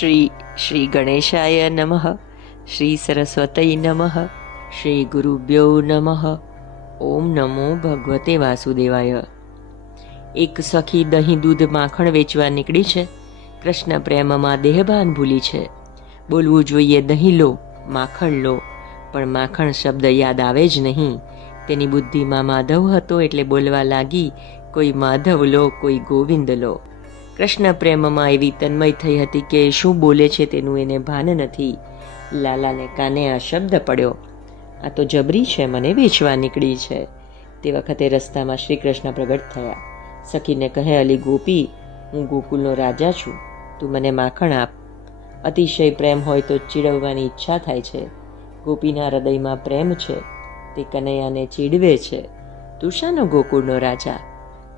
શ્રી શ્રી ગણેશાય નમઃ શ્રી સરસ્વતય નમઃ શ્રી ગુરુભ્યો નમઃ ઓમ નમો ભગવતે વાસુદેવાય એક સખી દહીં દૂધ માખણ વેચવા નીકળી છે. કૃષ્ણ પ્રેમમાં દેહભાન ભૂલી છે. બોલવું જોઈએ, દહીં લો, માખણ લો. પણ માખણ શબ્દ યાદ આવે જ નહીં. તેની બુદ્ધિમાં માધવ હતો એટલે બોલવા લાગી, કોઈ માધવ લો, કોઈ ગોવિંદ લો. કૃષ્ણ પ્રેમમાં એવી તન્મય થઈ હતી કે શું બોલે છે તેનું એને ભાન નથી. લાલાને કાને આ શબ્દ પડ્યો, આ તો જબરી છે, મને વેચવા નીકળી છે. તે વખતે રસ્તામાં શ્રી કૃષ્ણ પ્રગટ થયા. સખીને કહે, અલી ગોપી, હું ગોકુલનો રાજા છું. તું મને માખણ આપ. અતિશય પ્રેમ હોય તો ચીડવવાની ઈચ્છા થાય છે. ગોપીના હૃદયમાં પ્રેમ છે. તે કનૈયાને ચીડવે છે. તું શાનો ગોકુળનો રાજા?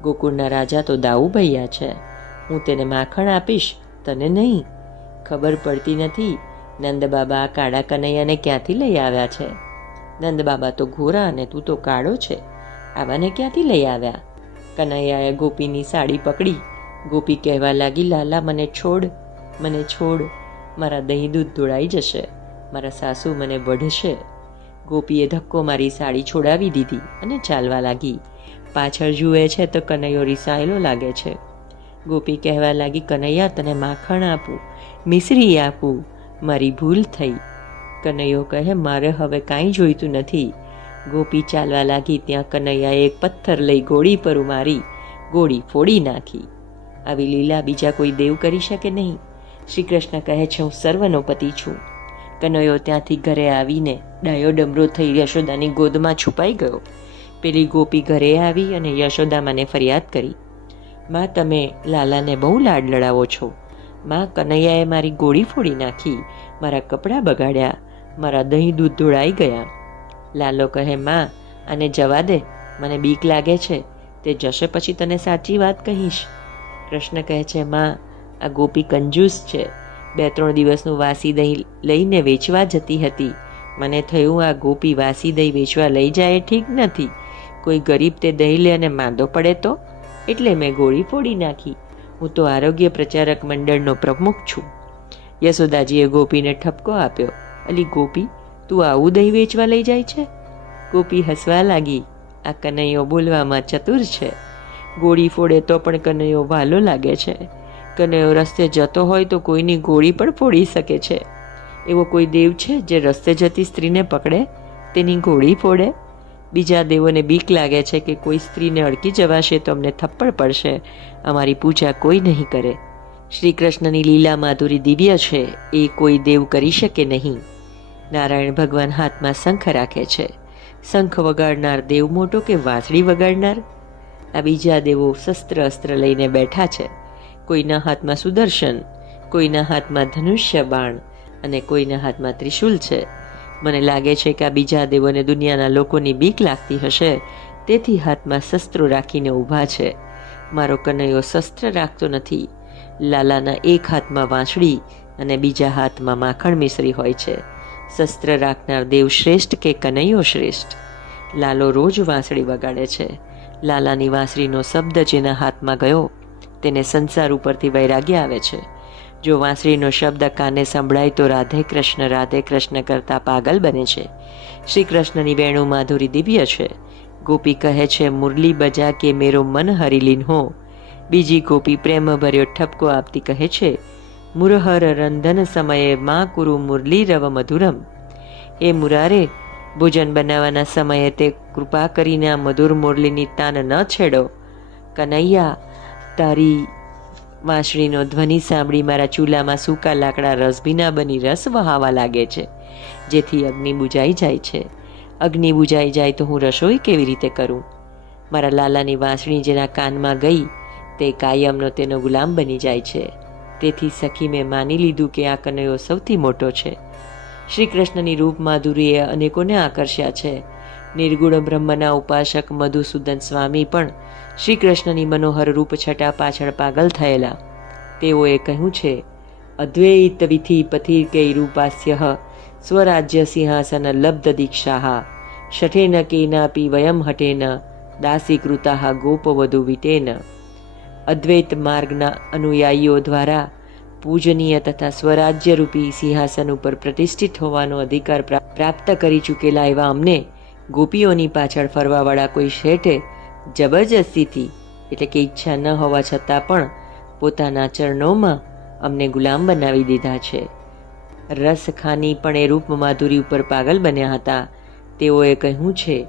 ગોકુળના રાજા તો દાઉ ભૈયા છે. હું તેને માખણ આપીશ, તને નહીં. ખબર પડતી નથી નંદ બાબા કાળા કનૈયાને ક્યાંથી લઈ આવ્યા છે? નંદ બાબા તો ઘોરા અને તું તો કાળો છે. આવાને ક્યાંથી લઈ આવ્યા? કનૈયાએ ગોપીની સાડી પકડી. ગોપી કહેવા લાગી, લાલા, મને છોડ મને છોડ. મારા દહીં દૂધ ધોળાઈ જશે. મારા સાસુ મને વઢશે. ગોપીએ ધક્કો મારી સાડી છોડાવી દીધી અને ચાલવા લાગી. પાછળ જુએ છે તો કનૈયો રિસાયેલો લાગે છે. ગોપી કહેવા લાગી, કનૈયા, તને માખણ આપું, મિશ્રી આપું, મારી ભૂલ થઈ. કનૈયો કહે, મારે હવે કાંઈ જોઈતું નથી. ગોપી ચાલવા લાગી, ત્યાં કનૈયાએ એક પથ્થર લઈ ગોળી પર મારી ગોળી ફોડી નાખી. આવી લીલા બીજા કોઈ દેવ કરી શકે નહીં. શ્રી કૃષ્ણ કહે, છે, હું સર્વનો પતિ છું. કનૈયો ત્યાંથી ઘરે આવીને ડાયો ડમરો થઈ યશોદાની ગોદમાં છુપાઈ ગયો. પેલી ગોપી ઘરે આવી અને યશોદા મને ફરિયાદ કરી. માં તમે લાલાને બહુ લાડ લડાવો છો. માં કનૈયાએ મારી ગોળી ફોડી નાખી, મારા કપડાં બગાડ્યા, મારા દહીં દૂધ ધોળાઈ ગયા. લાલો કહે, માં, આને જવા દે, મને બીક લાગે છે, તે જશે પછી તને સાચી વાત કહીશ. કૃષ્ણ કહે છે, માં, આ ગોપી કંજૂસ છે. બે ત્રણ દિવસનું વાસી દહીં લઈને વેચવા જતી હતી. મને થયું આ ગોપી વાસી દહીં વેચવા લઈ જાય ઠીક નથી. કોઈ ગરીબ તે દહીં લે અને માંદો પડે તો? એટલે મેં ગોળી ફોડી નાખી. હું તો આરોગ્ય પ્રચારક મંડળનો પ્રમુખ છું. યશોદાજીએ ગોપીને ઠપકો આપ્યો. અલી ગોપી, તું આવું દહીં વેચવા લઈ જાય છે? ગોપી હસવા લાગી. આ કનૈયો બોલવામાં ચતુર છે. ગોળી ફોડે તો પણ કનૈયો વાલો લાગે છે. કનૈયો રસ્તે જતો હોય તો કોઈની ગોળી પણ ફોડી શકે છે. એવો કોઈ દેવ છે જે રસ્તે જતી સ્ત્રીને પકડે? તેની ગોળી ફોડે? બીજા દેવોને બીક લાગે છે કે કોઈ સ્ત્રીને અડકી જવાશે તો અમને થપ્પડ પડશે. અમારી પૂજા કોઈ નહીં કરે. શ્રી કૃષ્ણની લીલા માધુરી દિવ્ય છે. એ કોઈ દેવ કરી શકે નહીં. નારાયણ ભગવાન હાથમાં શંખ રાખે છે. શંખ વગાડનાર દેવ મોટો કે વાંસળી વગાડનાર? આ બીજા દેવો શસ્ત્ર અસ્ત્ર લઈને બેઠા છે. કોઈના હાથમાં સુદર્શન, કોઈના હાથમાં ધનુષ્ય બાણ અને કોઈના હાથમાં ત્રિશુલ છે. મને લાગે છે કે આ બીજા દેવોને દુનિયાના લોકોની બીક લાગતી હશે. તેથી હાથમાં શસ્ત્રો રાખીને ઊભા છે. મારો કનૈયો શસ્ત્ર રાખતો નથી. લાલાના એક હાથમાં વાંસળી અને બીજા હાથમાં માખણ મિશ્રી હોય છે. શસ્ત્ર રાખનાર દેવ શ્રેષ્ઠ કે કનૈયો શ્રેષ્ઠ? લાલો રોજ વાંસળી વગાડે છે. લાલાની વાંસળીનો શબ્દ જેના હાથમાં ગયો, તેને સંસાર ઉપરથી વૈરાગ્ય આવે છે. જો વાંસળીનો શબ્દ કાને સંભળાય તો રાધે કૃષ્ણ રાધે કૃષ્ણ કરતા પાગલ બને છે. શ્રી કૃષ્ણની વેણુ માધુરી દિવ્ય છે. ગોપી કહે છે, મુરલી બજા કે મેરો મન હરિલીન હો. બીજી ગોપી પ્રેમ ભર્યો ઠપકો આપતી કહે છે, મુરહર રંધન સમયે માં કુરુ મુરલી રવ મધુરમ. એ મુરારે, ભોજન બનાવવાના સમયે તે કૃપા કરીને આ મધુર મુરલીની તાન ન છેડો. કનૈયા, તારી વાંસળીનો ધ્વનિ સાંભળી મારા ચૂલામાં સૂકા લાકડા રસભીના બની રસ વહાવા લાગે છે, જેથી અગ્નિ બુજાઈ જાય છે. અગ્નિ બુજાઈ જાય તો હું રસોઈ કેવી રીતે કરું? મારા લાલાની વાંસળી જેના કાનમાં ગઈ, તે કાયમનો તેનો ગુલામ બની જાય છે. તેથી સખી મેં માની લીધું કે આ કનૈયો સૌથી મોટો છે. શ્રી કૃષ્ણની રૂપ માધુરીએ અનેકોને આકર્ષ્યા છે. નિર્ગુણ બ્રહ્મના ઉપાસક મધુસૂદન સ્વામી પણ શ્રી કૃષ્ણની મનોહર રૂપ છટા પાછળ પાગલ થયેલા. તેઓએ કહ્યું છે, અદ્વૈત વિધિ પથિર કૈ રૂપાસ્ય સ્વરાજ્ય સિંહાસન લબ્ધ દીક્ષા. શઠેન કેનાપી વયમ હટેન, દાસીકૃતા ગોપવધુ વિટેન. અદ્વૈત માર્ગના અનુયાયીઓ દ્વારા પૂજનીય તથા સ્વરાજ્યરૂપી સિંહાસન ઉપર પ્રતિષ્ઠિત હોવાનો અધિકાર પ્રા- પ્રાપ્ત કરી ચૂકેલા એવા અમને ગોપીઓની પાછળ ફરવાવાળા કોઈ શેઠે જબરજસ્તીથી, એટલે કે ઈચ્છા ન હોવા છતાં પણ, પોતાના ચરણોમાં અમને ગુલામ બનાવી દીધા છે. રસખાની પણ એ રૂપ માધુરી ઉપર પાગલ બન્યા હતા. તેઓએ કહ્યું છે,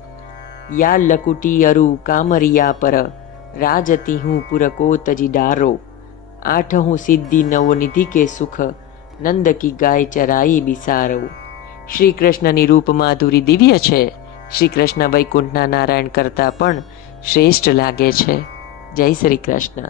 યા લકુટી અરુ કામરિયા પર, રાજતી હું પુરકો તજી ડારો. આઠ હું સિદ્ધિ નવો નિધિ કે સુખ, નંદકી ગાય ચરાઈ બિસારો. શ્રી કૃષ્ણની રૂપ માધુરી દિવ્ય છે. શ્રી કૃષ્ણ વૈકુંઠના નારાયણ કરતાં પણ શ્રેષ્ઠ લાગે છે. જય શ્રી કૃષ્ણ